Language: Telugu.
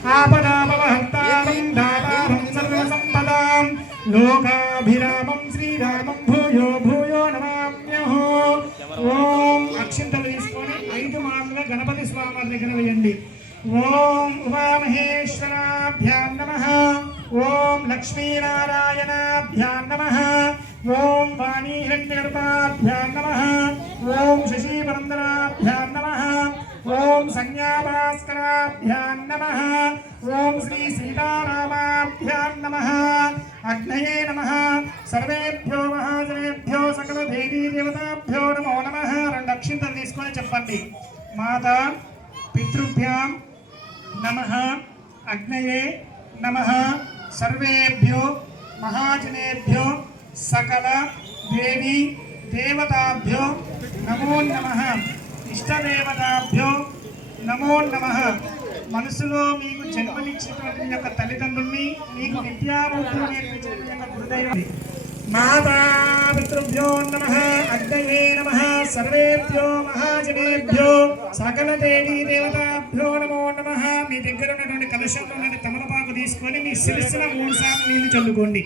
आपदापहर्तारं दातारं सर्वसम्पदां लोकाभिरामं श्रीरामं भूयो भूयो नमाम्यहो। ఓం అక్షింతలు తీసుకొని 5 మార్లు గణపతి స్వామి దగ్గర వేయండి. ఓం ఉమామహేశ్వరాభ్యాం నమః, ఓం లక్ష్మీనారాయణాభ్యాం నమః, ఓం వాణీహిరణ్యగర్భాభ్యాం నమః, ఓం శశీపురందరాభ్యాం నమః, ఓం సంజ్ఞాభాస్కరాభ్యాం నమః, ఓం శ్రీ సీతారామాభ్యాం నమః. అగ్నయే నమః. సర్వేభ్యో మహాజనేభ్యో సకల దేవీ దేవతాభ్యో నమో నమః. 2 అక్షింతలు తీసుకొని చెప్పండి. మాతా పితృభ్యాం నమః, అగ్నయే నమః, సర్వేభ్యో మహాజనేభ్యో సకల దేవీ దేవతాభ్యో నమో నమః. ఇష్టదేవతాభ్యో నమో నమః. మనసులో మీకు జన్మనిచ్చినటువంటి యొక్క తల్లిదండ్రుల్ని, మీకు విద్యాబుద్ధులు నేర్పించిన యొక్క గురుదైవం మాతా పితృభ్యో నమః, అగ్నయే నమః, సర్వేభ్యో మహాజనేభ్యో సకల దేవీ దేవతాభ్యో నమో నమః. మీ దగ్గర ఉన్నటువంటి కలశంలో తమలపాకు తీసుకొని మీ శిరస్సున 3 సార్లు నీళ్లు చల్లుకోండి.